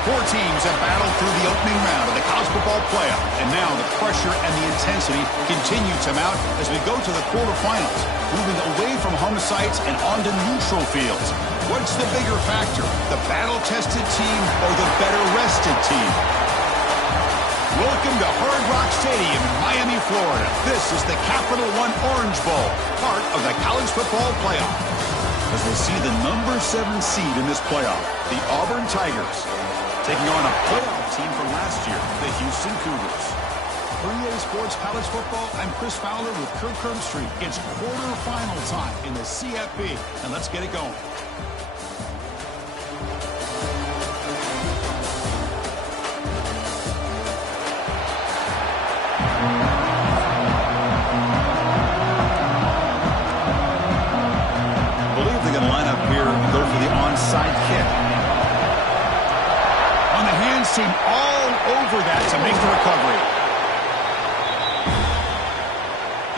Four teams have battled through the opening round of the college football playoff, and now the pressure and the intensity continue to mount as we go to the quarterfinals, moving away from home sites and onto neutral fields. What's the bigger factor, the battle-tested team or the better-rested team? Welcome to Hard Rock Stadium in Miami, Florida. This is the Capital One Orange Bowl, part of the college football playoff. As we'll see the number 7 seed in this playoff, the Auburn Tigers, taking on a playoff team from last year, the Houston Cougars. For EA Sports College Football, I'm Chris Fowler with Kirk Herbstreit. It's quarterfinal time in the CFP, and let's get it going. I believe they're going to line up here and go for the onside kick. Team all over that to make the recovery.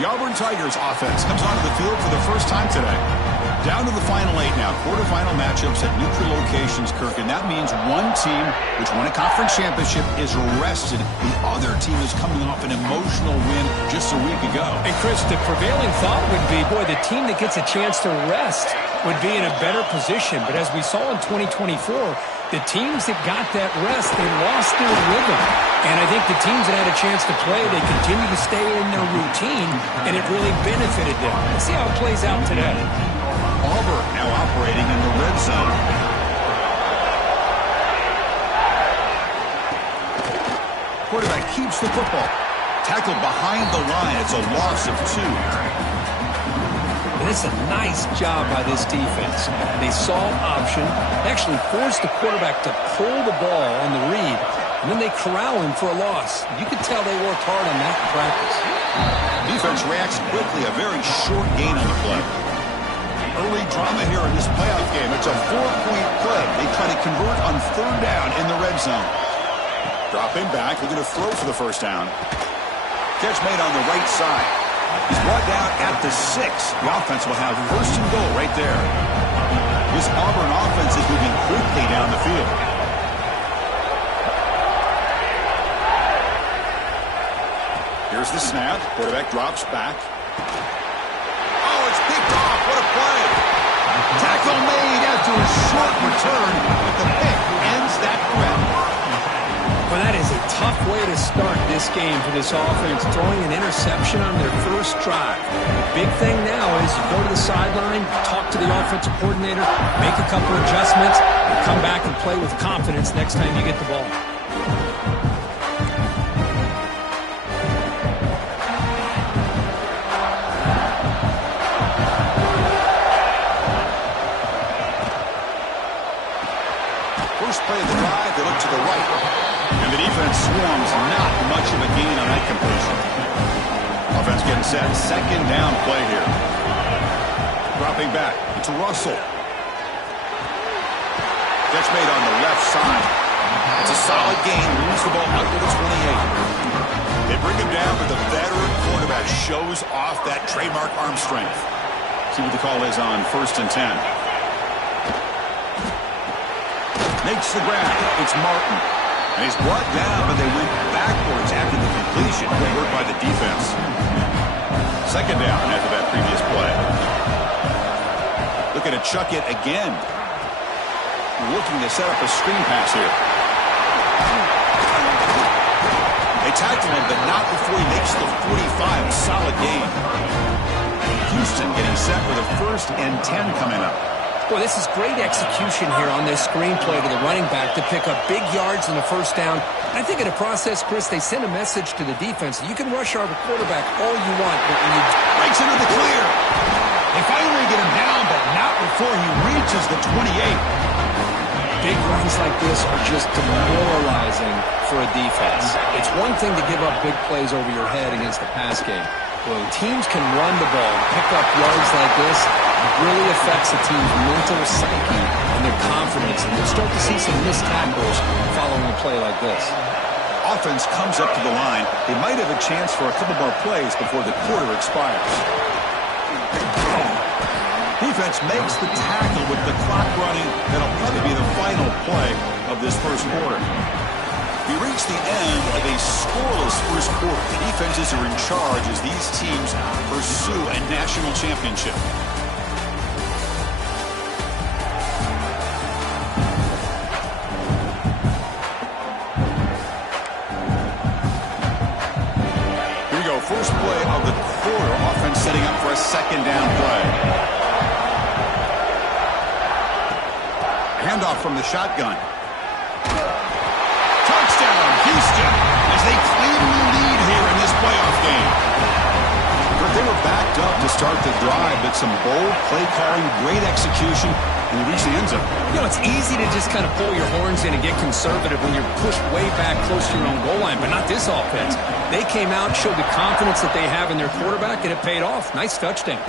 The Auburn Tigers offense comes onto the field for the first time today. Down to the final 8 now. Quarterfinal matchups at neutral locations, Kirk, and that means one team which won a conference championship is rested. The other team is coming off an emotional win just a week ago. And Chris, the prevailing thought would be, boy, the team that gets a chance to rest would be in a better position. But as we saw in 2024, the teams that got that rest, they lost their rhythm. And I think the teams that had a chance to play, they continue to stay in their routine, and it really benefited them. Let's see how it plays out today. Auburn now operating in the red zone. Quarterback keeps the football. Tackled behind the line. It's a loss of 2. And it's a nice job by this defense. They saw an option, actually forced the quarterback to pull the ball on the read, and then they corral him for a loss. You could tell they worked hard on that in practice. Defense reacts quickly, a very short gain on the play. Early drama here in this playoff game. It's a 4-point play. They try to convert on 3rd down in the red zone. Dropping back, looking to throw for the first down. Catch made on the right side. He's brought down at the 6. The offense will have 1st and goal right there. This Auburn offense is moving quickly down the field. Here's the snap. Quarterback drops back. Oh, it's picked off. What a play. Tackle made after a short return, but the pick ends that threat. Well, that is a tough way to start this game for this offense, throwing an interception on their first drive. The big thing now is you go to the sideline, talk to the offensive coordinator, make a couple adjustments, and come back and play with confidence next time you get the ball. First play of the drive, they look to the right. And the defense swarms, not much of a gain on that completion. Offense getting set. 2nd down play here. Dropping back. It's Russell. Catch made on the left side. It's a solid gain. Moves the ball out to the 28. They bring him down, but the veteran quarterback shows off that trademark arm strength. See what the call is on 1st and 10. Makes the grab. It's Martin. And he's brought down, but they went backwards after the completion. Good work by the defense. 2nd down after that previous play. Looking to chuck it again. Looking to set up a screen pass here. They tackle him, but not before he makes the 45. Solid gain. Houston getting set for the 1st and 10 coming up. Boy, this is great execution here on this screenplay to the running back to pick up big yards in the 1st down. I think in the process, Chris, they send a message to the defense. You can rush our quarterback all you want, but when you breaks into the clear. They finally get him down, but not before he reaches the 28. Big runs like this are just demoralizing for a defense. It's one thing to give up big plays over your head against the pass game. When teams can run the ball and pick up yards like this, it really affects the team's mental psyche and their confidence. And you'll start to see some missed tackles following a play like this. Offense comes up to the line. They might have a chance for a couple more plays before the quarter expires. Defense makes the tackle with the clock running. That'll probably be the final play of this first quarter. We reach the end of a scoreless first quarter. The defenses are in charge as these teams pursue a national championship. Here we go. First play of the quarter. Offense setting up for a second down play. Handoff from the shotgun. Touchdown, Houston, as they claim the lead here in this playoff game. But they were backed up to start the drive, but some bold play calling, great execution, and they reached the end zone. You know, it's easy to just kind of pull your horns in and get conservative when you're pushed way back close to your own goal line, but not this offense. They came out, showed the confidence that they have in their quarterback, and it paid off. Nice touchdown.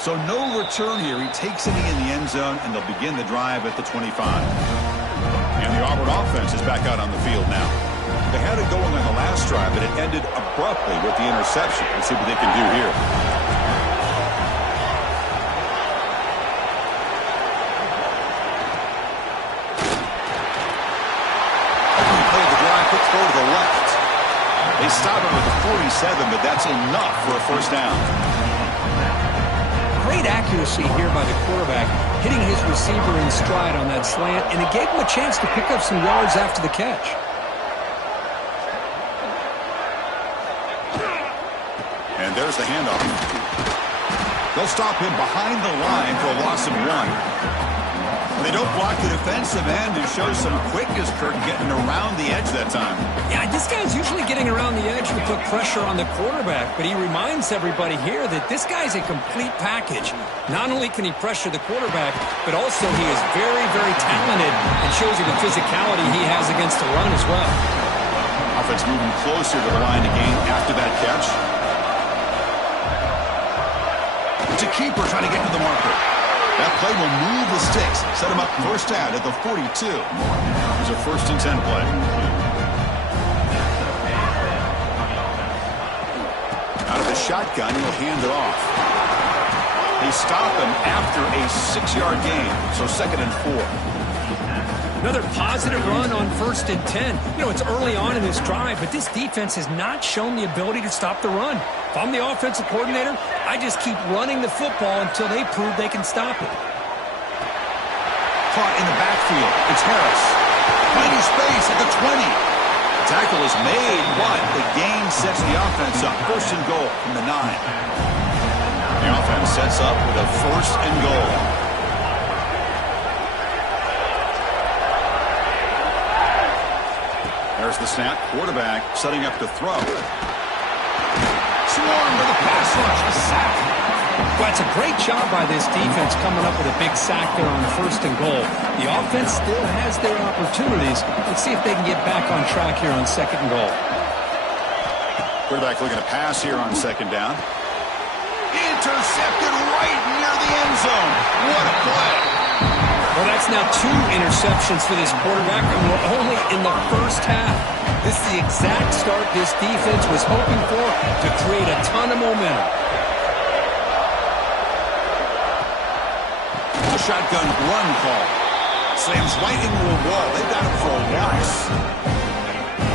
So no return here. He takes it in the end zone, and they'll begin the drive at the 25. And the Auburn offense is back out on the field now. They had it going on the last drive, but it ended abruptly with the interception. Let's see what they can do here. Played the drive, quick throw to the left. They stop it with the 47, but that's enough for a first down. Great accuracy here by the quarterback, hitting his receiver in stride on that slant, and it gave him a chance to pick up some yards after the catch. And there's the handoff. They'll stop him behind the line for a loss of 1. They don't block the defensive end and show some quickness, Kirk, getting around the edge that time. Yeah, this guy's usually getting around the edge to put pressure on the quarterback, but he reminds everybody here that this guy's a complete package. Not only can he pressure the quarterback, but also he is very, very talented and shows you the physicality he has against the run as well. Offense moving closer to the line to gain after that catch. It's a keeper trying to get to the marker. That play will move the sticks, set him up first down at the 42. It's a 1st and 10 play. Out of the shotgun, he'll hand it off. They stop him after a 6-yard gain, so 2nd and 4. Another positive run on 1st and 10. You know, it's early on in this drive, but this defense has not shown the ability to stop the run. If I'm the offensive coordinator, I just keep running the football until they prove they can stop it. Caught in the backfield. It's Harris. Finding space at the 20. Tackle is made, but the gain sets the offense up. 1st and goal from the 9. The offense sets up with a 1st and goal. There's the snap. Quarterback setting up to throw. Swarmed with a pass rush. A sack. Well, it's a great job by this defense coming up with a big sack there on 1st and goal. The offense still has their opportunities. Let's see if they can get back on track here on 2nd and goal. Quarterback looking to pass here on 2nd down. Intercepted right near the end zone. What a play. Well, that's now 2 interceptions for this quarterback, and we're only in the first half. This is the exact start this defense was hoping for to create a ton of momentum. The shotgun run call. Slams right into a wall. They've got him for a loss.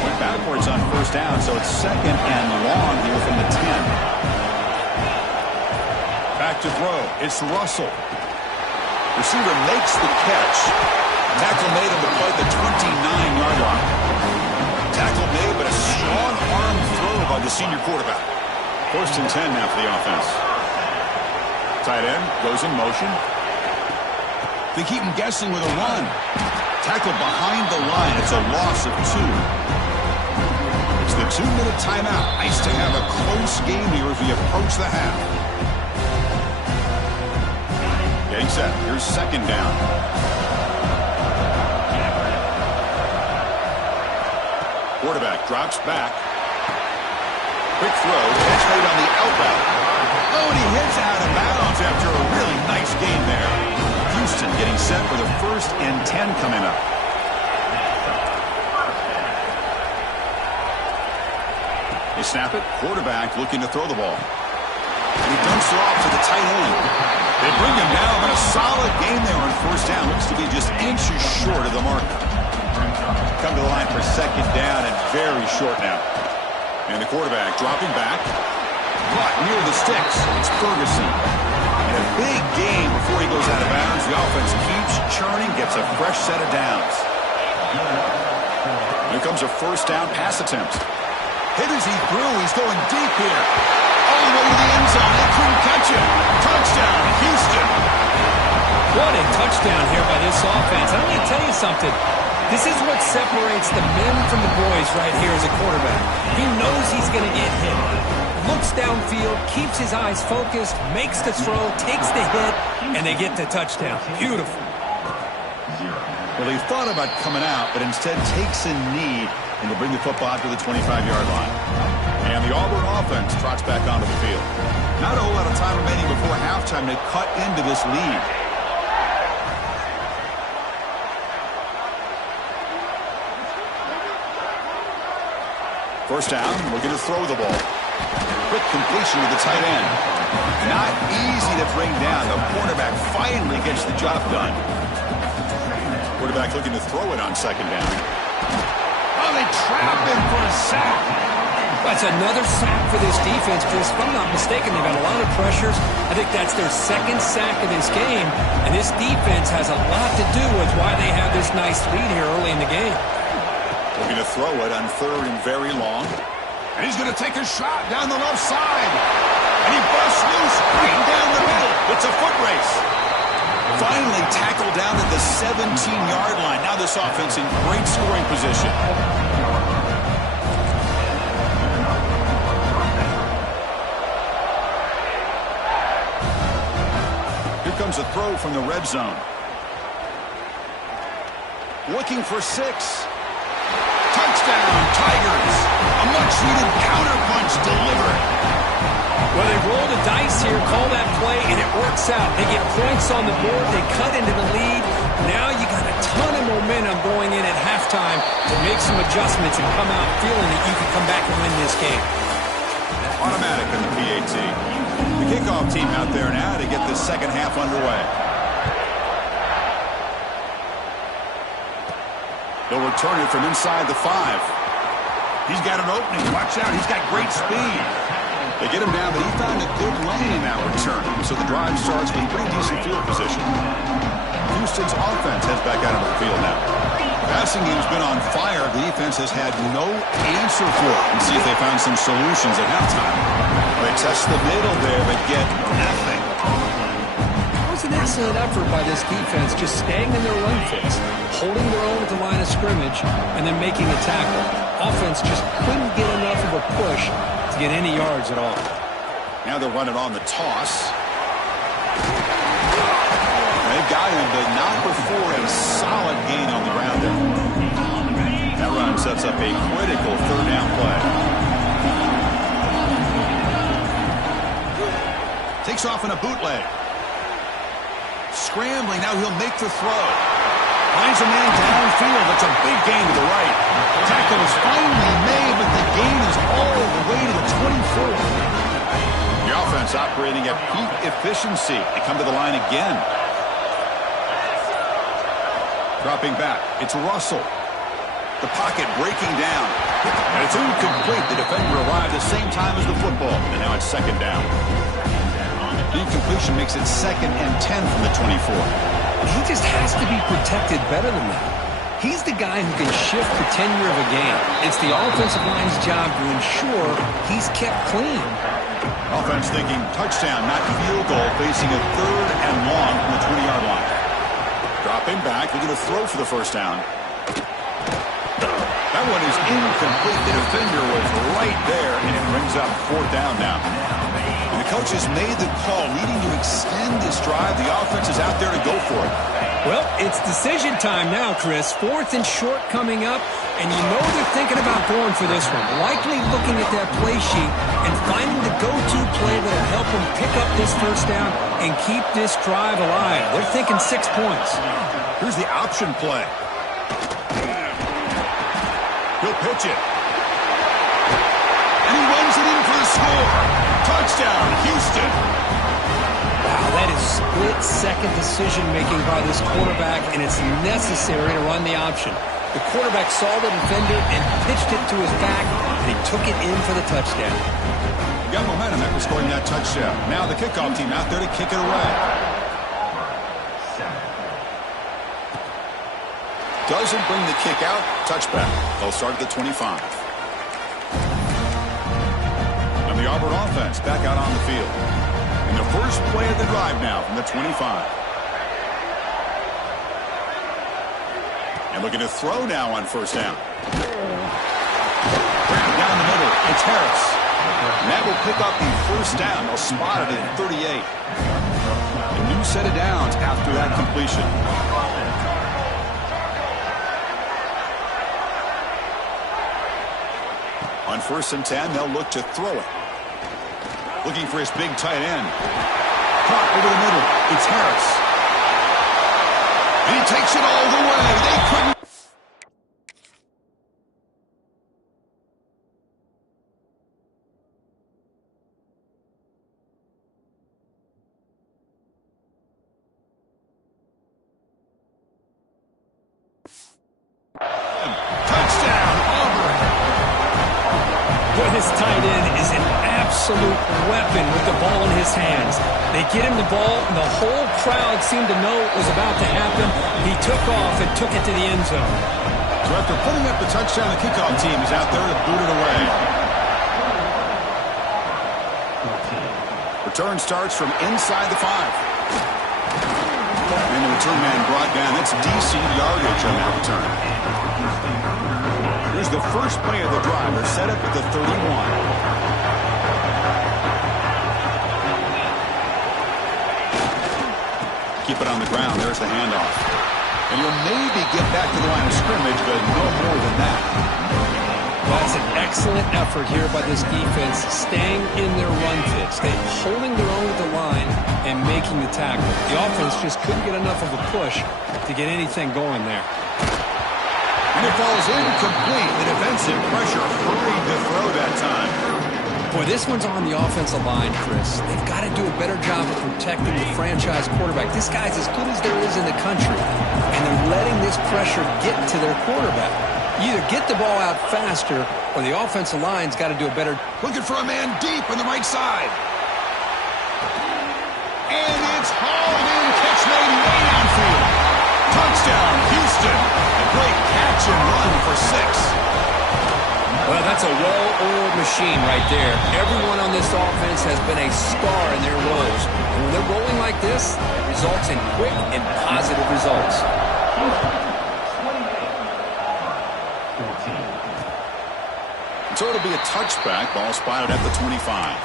Went backwards on 1st down, so it's 2nd and long here from the 10. Back to throw. It's Russell. Receiver makes the catch. Tackle made him to play the 29-yard line. Tackle made, but a strong arm throw by the senior quarterback. 1st and 10 now for the offense. Tight end goes in motion. They keep him guessing with a run. Tackle behind the line. It's a loss of 2. It's the 2-minute timeout. Nice to have a close game here as we approach the half. Getting set. Here's 2nd down. Quarterback drops back. Quick throw. Catch made on the outbound. Oh, and he hits out of bounds after a really nice game there. Houston getting set for the 1st and 10 coming up. They snap it. Quarterback looking to throw the ball. And he dumps it off to the tight end. They bring him down, but a solid game there on first down. Looks to be just inches short of the mark. Come to the line for second down and very short now. And the quarterback dropping back. But near the sticks, it's Ferguson. In a big game before he goes out of bounds, the offense keeps churning, gets a fresh set of downs. Here comes a first down pass attempt. Hit as he threw. He's going deep here. All the way to the end zone. They couldn't catch him. Touchdown, Houston. What a touchdown here by this offense. I'm going to tell you something. This is what separates the men from the boys right here as a quarterback. He knows he's going to get hit. Looks downfield, keeps his eyes focused, makes the throw, takes the hit, and they get the touchdown. Beautiful. Well, he thought about coming out, but instead takes a knee and will bring the football out to the 25-yard line. And the Auburn offense trots back onto the field. Not a whole lot of time remaining before halftime to cut into this lead. First down, we're going to throw the ball. Quick completion to the tight end. Not easy to bring down. The quarterback finally gets the job done. Quarterback looking to throw it on second down. Oh, they trap him for a sack. That's another sack for this defense, Chris. If I'm not mistaken, they've had a lot of pressures. I think that's their second sack of this game. And this defense has a lot to do with why they have this nice lead here early in the game. Looking to throw it on third and very long. And he's going to take a shot down the left side. And he busts loose right down the middle. It's a foot race. Finally tackled down at the 17-yard line. Now this offense in great scoring position. Here comes a throw from the red zone. Looking for 6. Touchdown, Tigers. A much-needed counterpunch delivered. Well, they roll the dice here, call that play, and it works out. They get points on the board. They cut into the lead. Now you got a ton of momentum going in at halftime to make some adjustments and come out feeling that you can come back and win this game. Automatic in the PAT. The kickoff team out there now to get this second half underway. They'll return it from inside the 5. He's got an opening. Watch out. He's got great speed. They get him down, but he found a good lane in that return. So the drive starts with pretty decent field position. Houston's offense heads back out of the field now. Passing game's been on fire. The defense has had no answer for it. And see if they found some solutions at halftime. They test the middle there, but get nothing. That was an excellent effort by this defense, just staying in their run fits, holding their own at the line of scrimmage, and then making a tackle. Offense just couldn't get enough of a push to get any yards at all. Now they're running on the toss. They've got him, but not before a solid gain on the ground there. That run sets up a critical third down play. Takes off in a bootleg. Scrambling, now he'll make the throw. Finds a man downfield. That's a big gain to the right. Tackle is finally made, but the gain is all the way to the 24. The offense operating at peak efficiency. They come to the line again. Dropping back. It's Russell. The pocket breaking down. And it's incomplete. The defender arrived the same time as the football. And now it's second down. The incompletion makes it 2nd and 10 from the 24. He just has to be protected better than that. He's the guy who can shift the tenure of a game. It's the offensive line's job to ensure he's kept clean. Offense thinking touchdown, not field goal, facing a third and long from the 20-yard line. Dropping back, they're going to throw for the first down. That one is incomplete. The defender was right there, and it brings up fourth down now. And the coach has made the call, needing to extend this drive. The offense is out there to go for it. Well, it's decision time now, Chris. 4th and short coming up, and you know they're thinking about going for this one. Likely looking at that play sheet and finding the go-to play that will help them pick up this first down and keep this drive alive. They're thinking 6 points. Here's the option play. He'll pitch it. And he runs it in for the score. Touchdown, Houston. Wow, that is split-second decision-making by this quarterback, and it's necessary to run the option. The quarterback saw the defender and pitched it to his back, and he took it in for the touchdown. Got momentum after scoring that touchdown. Now the kickoff team out there to kick it away. Doesn't bring the kick out. Touchback. They'll start at the 25. And the Auburn offense back out on the field. And the first play of the drive now from the 25. And looking to throw now on first down. Down the middle. It's Harris. And that will pick up the first down. They'll spot it at 38. A new set of downs after that completion. On 1st and 10, they'll look to throw it. Looking for his big tight end. Caught over the middle. It's Harris. And he takes it all the way. They couldn't. Touchdown, Auburn. Boy, this tight end is an absolute weapon with the ball in his hands. They get him the ball, and the whole crowd seemed to know it was about to happen. He took off and took it to the end zone. So after putting up the touchdown, the kickoff team is out there to boot it away. Return starts from inside the 5. And the return man brought down. That's decent yardage on that return. Here's the first play of the drive. They're set up at the 31. Keep it on the ground. There's the handoff. And he'll maybe get back to the line of scrimmage, but no more than that. That's an excellent effort here by this defense, staying in their run fits, holding their own with the line and making the tackle. The offense just couldn't get enough of a push to get anything going there. And it falls incomplete. The defensive pressure hurried to throw that time. Boy, this one's on the offensive line, Chris. They've got to do a better job of protecting the franchise quarterback. This guy's as good as there is in the country, and they're letting this pressure get to their quarterback. You either get the ball out faster, or the offensive line's got to do a better. Looking for a man deep on the right side. And it's hauled in, catch made way downfield. Touchdown, Houston. A great catch and run for 6. Well, that's a well-oiled machine right there. Everyone on this offense has been a star in their roles. And when they're rolling like this, it results in quick and positive results. So it'll be a touchback. Ball spotted at the 25.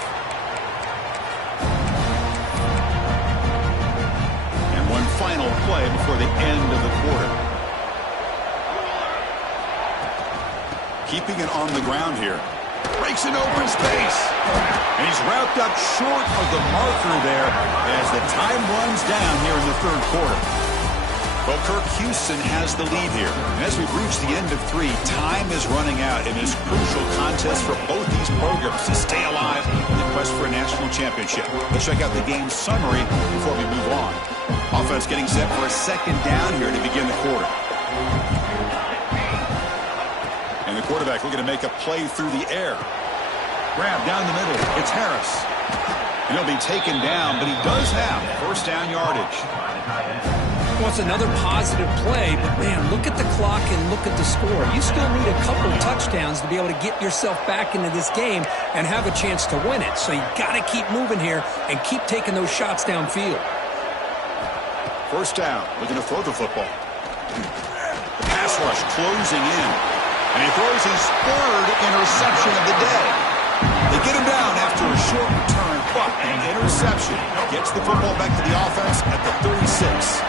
And one final play before the end of the quarter. Keeping it on the ground here. Breaks in open space. And he's wrapped up short of the marker there as the time runs down here in the 3rd quarter. Well, Kirk, Houston has the lead here. And as we've reached the end of 3, time is running out in this crucial contest for both these programs to stay alive in the quest for a national championship. Let's check out the game summary before we move on. Offense getting set for a 2nd down here to begin the quarter. And the quarterback looking to make a play through the air. Grab down the middle. It's Harris. And he'll be taken down, but he does have 1st down yardage. Well, it's another positive play, but, man, look at the clock and look at the score. You still need a couple touchdowns to be able to get yourself back into this game and have a chance to win it. So you got to keep moving here and keep taking those shots downfield. 1st down, looking to throw the football. The pass rush closing in. And he throws his 3rd interception of the day. They get him down after a short return, but an interception gets the football back to the offense at the 36.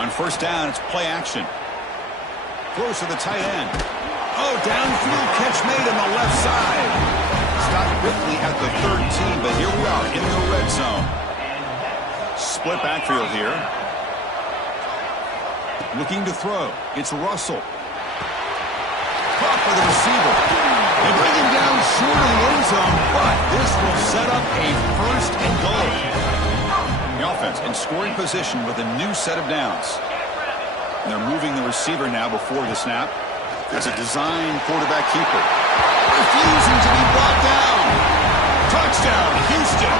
On 1st down, it's play action. Close to the tight end. Oh, downfield catch made on the left side. Stopped quickly at the 13, but here we are in the red zone. Split backfield here. Looking to throw. It's Russell. Caught by the receiver. They bring him down short of the end zone, but this will set up a first and goal. The offense in scoring position with a new set of downs. And they're moving the receiver now before the snap. It's a design quarterback keeper. Refusing to be brought down. Touchdown, Houston.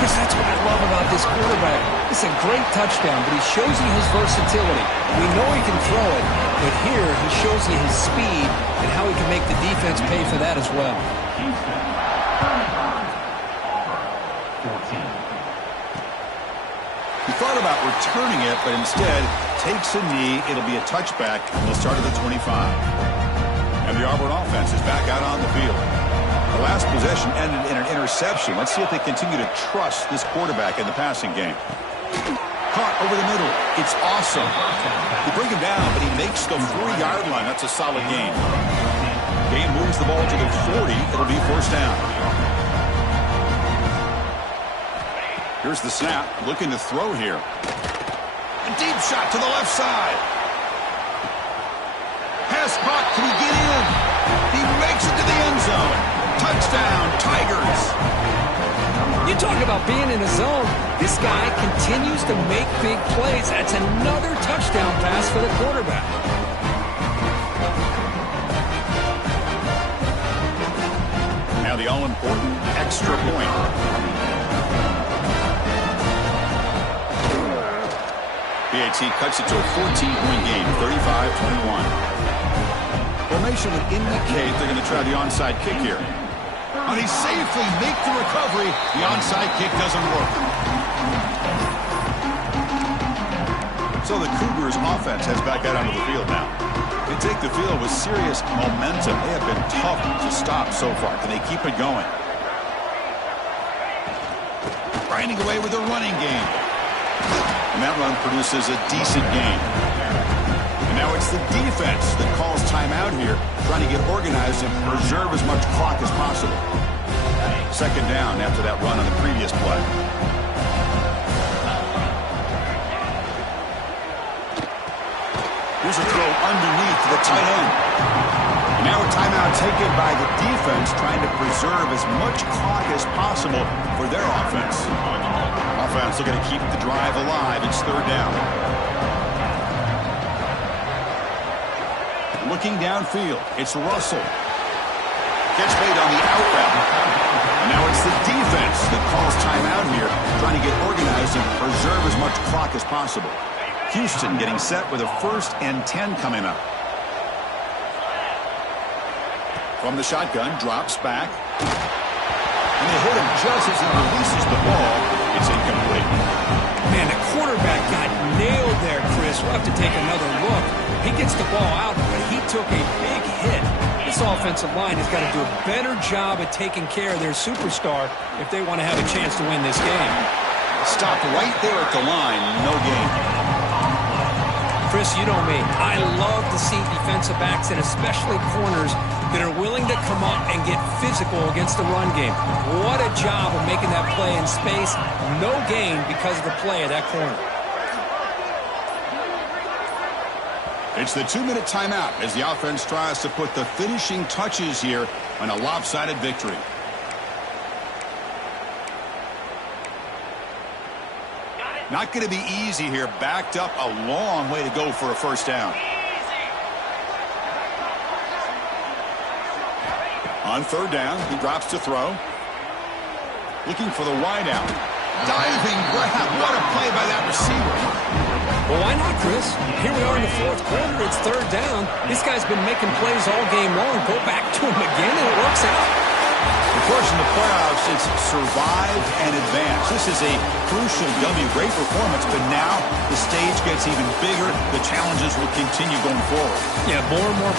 Chris, that's what I love about this quarterback. It's a great touchdown, but he shows you his versatility. We know he can throw it, but here he shows you his speed and how he can make the defense pay for that as well. He thought about returning it, but instead takes a knee. It'll be a touchback, and they'll start at the 25. And the Auburn offense is back out on the field. The last possession ended in an interception. Let's see if they continue to trust this quarterback in the passing game. Caught over the middle. It's awesome. They bring him down, but he makes the 4-yard line. That's a solid gain. Game moves the ball to the 40. It'll be first down. Here's the snap. Looking to throw here. A deep shot to the left side. Pass caught. Can he get in? He makes it to the end zone. Touchdown, Tigers. You talk about being in a zone. This guy continues to make big plays. That's another touchdown pass for the quarterback. Now the all-important extra point. BAT cuts it to a 14-point game, 35-21. Formation would indicate they're going to try the onside kick here. And he safely makes the recovery. The onside kick doesn't work. So the Cougars offense heads back out onto the field now. They take the field with serious momentum. They have been tough to stop so far. Can they keep it going? Grinding away with their running game. And that run produces a decent gain. And now it's the defense that calls timeout here, trying to get organized and preserve as much clock as possible. Second down after that run on the previous play. Here's a throw underneath the tight end. And now a timeout taken by the defense, trying to preserve as much clock as possible for their offense. Offense looking to keep the drive alive. It's third down. Looking downfield, it's Russell. Gets made on the out route. And now it's the defense that calls timeout here, trying to get organized and preserve as much clock as possible. Houston getting set with a 1st and 10 coming up. From the shotgun, drops back. And they hit him just as he releases the ball. It's incomplete. Man, the quarterback got nailed there, Chris. We'll have to take another look. He gets the ball out, but he took a big hit. This offensive line has got to do a better job at taking care of their superstar if they want to have a chance to win this game. Stopped right there at the line. No gain. Chris, you know me. I love to see defensive backs and especially corners that are willing to come up and get physical against the run game. What a job of making that play in space. No gain because of the play of that corner. It's the 2-minute timeout as the offense tries to put the finishing touches here on a lopsided victory. Not going to be easy here. Backed up a long way to go for a first down. On third down, he drops to throw. Looking for the wideout. Diving grab. What a play by that receiver. Well, why not, Chris? Here we are in the 4th quarter. It's third down. This guy's been making plays all game long. Go back to him again, and it works out. Of course, in the playoffs, it's survive and advance. This is a crucial W. Great performance, but now the stage gets even bigger. The challenges will continue going forward. Yeah, more and more